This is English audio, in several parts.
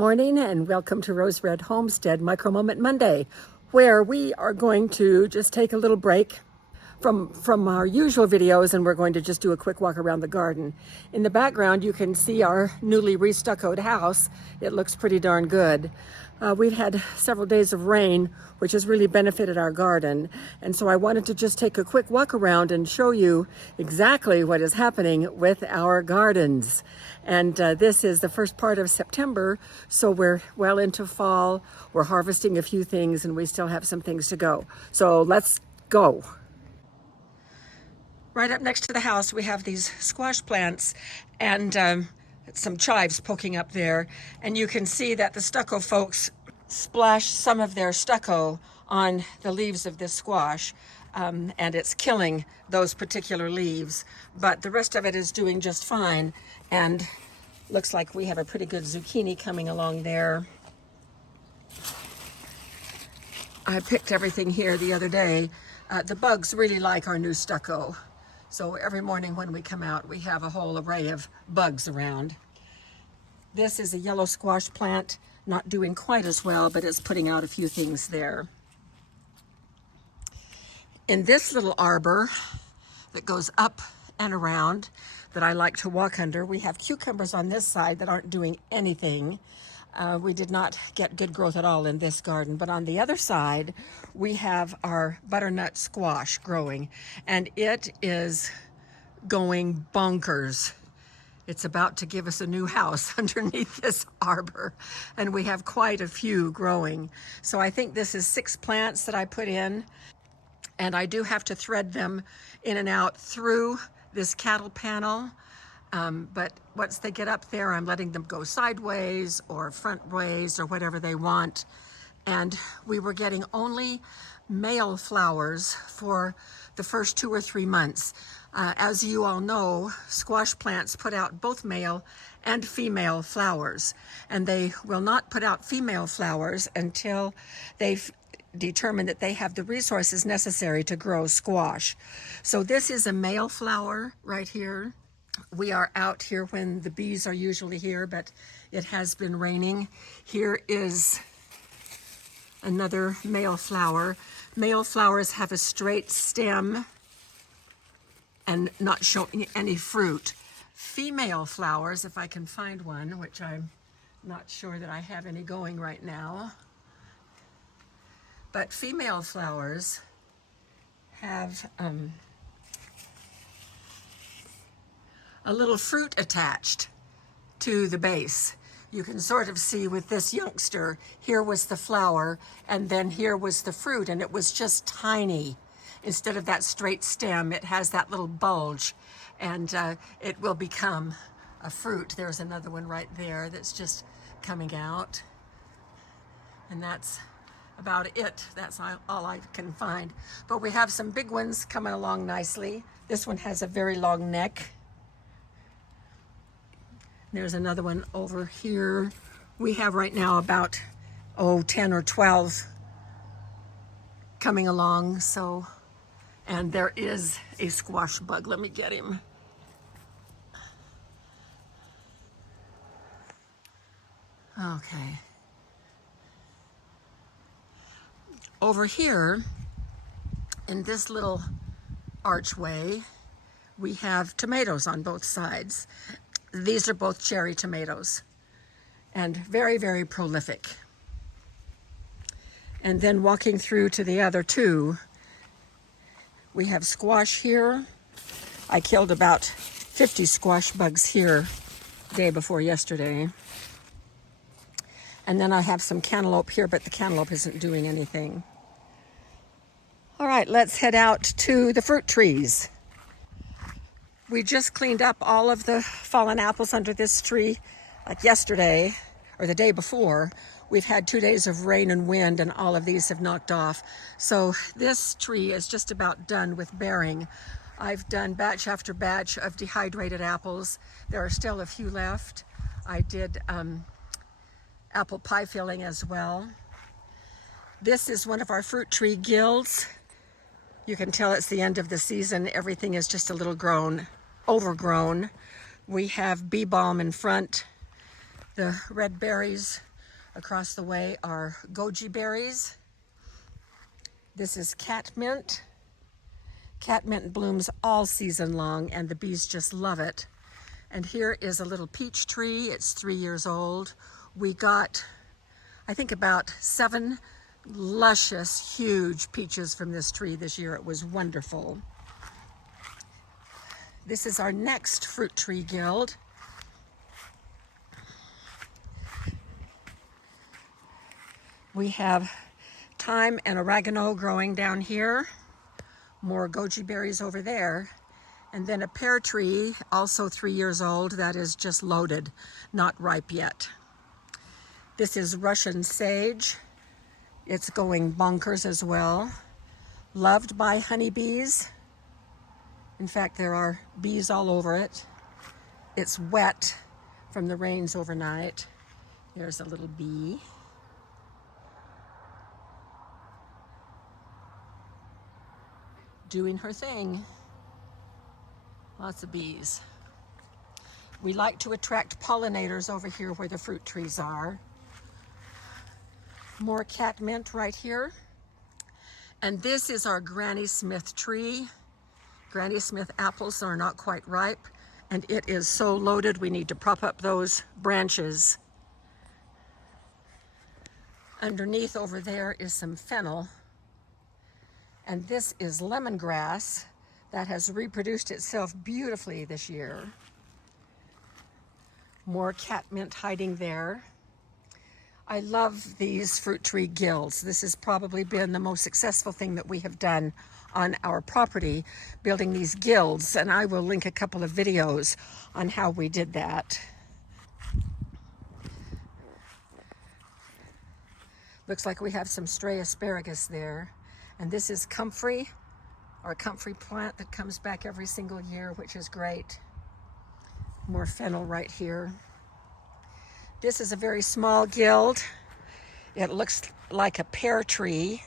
morning and welcome to Rose Red Homestead Micro Moment Monday, where we are going to just take a little break from our usual videos and we're going to just do a quick walk around the garden. In the background you can see our newly restuccoed house. It looks pretty darn good. We've had several days of rain, which has really benefited our garden. And so I wanted to just take a quick walk around and show you exactly what is happening with our gardens. And this is the first part of September, so we're well into fall. We're harvesting a few things and we still have some things to go. So let's go. Right up next to the house, we have these squash plants and some chives poking up there. And you can see that the stucco folks splash some of their stucco on the leaves of this squash. And it's killing those particular leaves. But the rest of it is doing just fine. And looks like we have a pretty good zucchini coming along there. I picked everything here the other day. The bugs really like our new stucco. So every morning when we come out, we have a whole array of bugs around. This is a yellow squash plant, not doing quite as well, but it's putting out a few things there. In this little arbor that goes up and around that I like to walk under, we have cucumbers on this side that aren't doing anything. We did not get good growth at all in this garden, but on the other side we have our butternut squash growing, and it is going bonkers. It's about to give us a new house underneath this arbor, and we have quite a few growing. So I think this is 6 plants that I put in, and I do have to thread them in and out through this cattle panel. But once they get up there, I'm letting them go sideways or front ways or whatever they want. And we were getting only male flowers for the first 2 or 3 months. As you all know, squash plants put out both male and female flowers, and they will not put out female flowers until they've determined that they have the resources necessary to grow squash. So this is a male flower right here. We are out here when the bees are usually here, but it has been raining. Here is another male flower. Male flowers have a straight stem and not showing any fruit. Female flowers, if I can find one, which I'm not sure that I have any going right now, but female flowers have a little fruit attached to the base. You can sort of see with this youngster, here was the flower and then here was the fruit, and it was just tiny. Instead of that straight stem, it has that little bulge, and it will become a fruit. There's another one right there that's just coming out, and that's about it. That's all I can find. But we have some big ones coming along nicely. This one has a very long neck. There's another one over here. We have right now about 10 or 12 coming along. So, and there is a squash bug. Let me get him. Okay. Over here in this little archway, we have tomatoes on both sides. These are both cherry tomatoes and very, very prolific. And then walking through to the other two, we have squash here. I killed about 50 squash bugs here day before yesterday. And then I have some cantaloupe here, but the cantaloupe isn't doing anything. All right, let's head out to the fruit trees. We just cleaned up all of the fallen apples under this tree like yesterday or the day before. We've had 2 days of rain and wind, and all of these have knocked off. So this tree is just about done with bearing. I've done batch after batch of dehydrated apples. There are still a few left. I did apple pie filling as well. This is one of our fruit tree gills. You can tell it's the end of the season. Everything is just a little overgrown. We have bee balm in front. The red berries Across the way are goji berries. This is catmint. Catmint blooms all season long and the bees just love it. And here is a little peach tree. It's 3 years old. We got, I think, about 7 luscious, huge peaches from this tree this year. It was wonderful. This is our next fruit tree guild. We have thyme and oregano growing down here. More goji berries over there. And then a pear tree, also 3 years old, that is just loaded, not ripe yet. This is Russian sage. It's going bonkers as well. Loved by honeybees. In fact, there are bees all over it. It's wet from the rains overnight. There's a little bee. Doing her thing. Lots of bees. We like to attract pollinators over here where the fruit trees are. More catmint right here. And this is our Granny Smith tree. Granny Smith apples are not quite ripe, and it is so loaded we need to prop up those branches. Underneath over there is some fennel. And this is lemongrass that has reproduced itself beautifully this year. More catmint hiding there. I love these fruit tree guilds. This has probably been the most successful thing that we have done on our property, building these guilds, and I will link a couple of videos on how we did that. Looks like we have some stray asparagus there. And this is comfrey, our comfrey plant that comes back every single year, which is great. More fennel right here. This is a very small guild. It looks like a pear tree.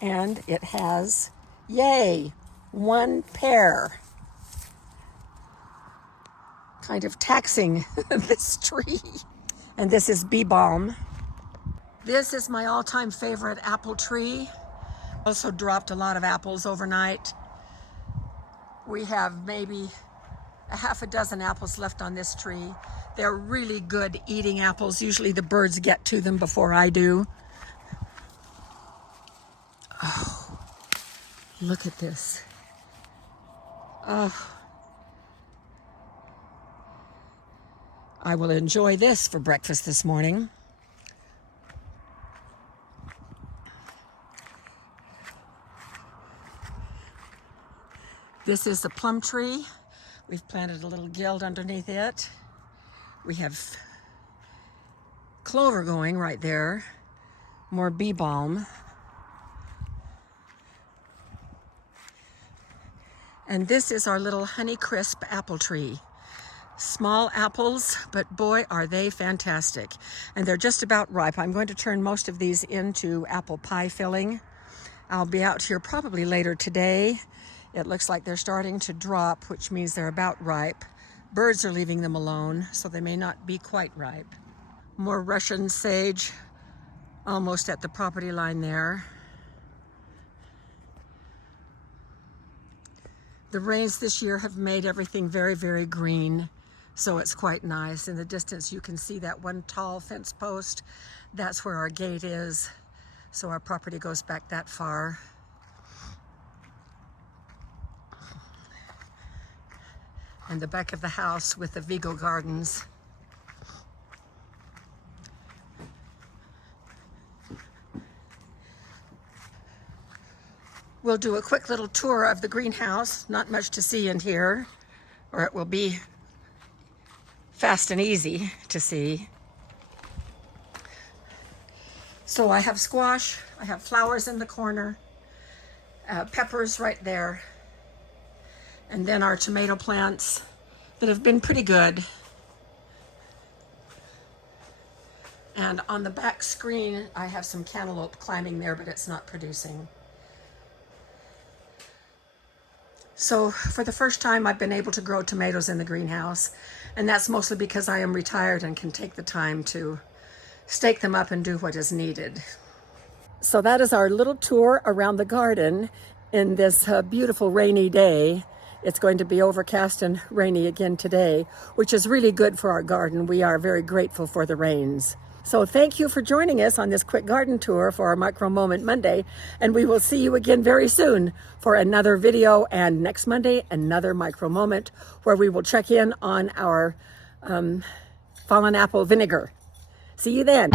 And it has, yay, 1 pear. Kind of taxing this tree. And this is bee balm. This is my all-time favorite apple tree. Also dropped a lot of apples overnight. We have maybe a half a dozen apples left on this tree. They're really good eating apples. Usually the birds get to them before I do. Oh, look at this. Oh, I will enjoy this for breakfast this morning. This is the plum tree. We've planted a little guild underneath it. We have clover going right there. More bee balm. And this is our little Honeycrisp apple tree. Small apples, but boy, are they fantastic. And they're just about ripe. I'm going to turn most of these into apple pie filling. I'll be out here probably later today. It looks like they're starting to drop, which means they're about ripe. Birds are leaving them alone, so they may not be quite ripe. More Russian sage, almost at the property line there. The rains this year have made everything very, very green, so it's quite nice. In the distance, you can see that one tall fence post. That's where our gate is, so our property goes back that far. And the back of the house with the Vigo Gardens. We'll do a quick little tour of the greenhouse. Not much to see in here, or it will be fast and easy to see. So I have squash, I have flowers in the corner, peppers right there, and then our tomato plants that have been pretty good. And on the back screen, I have some cantaloupe climbing there, but it's not producing. So for the first time, I've been able to grow tomatoes in the greenhouse. And that's mostly because I am retired and can take the time to stake them up and do what is needed. So that is our little tour around the garden in this beautiful rainy day. It's going to be overcast and rainy again today, which is really good for our garden. We are very grateful for the rains. So thank you for joining us on this quick garden tour for our Micro Moment Monday. And we will see you again very soon for another video, and next Monday, another Micro Moment where we will check in on our fallen apple vinegar. See you then.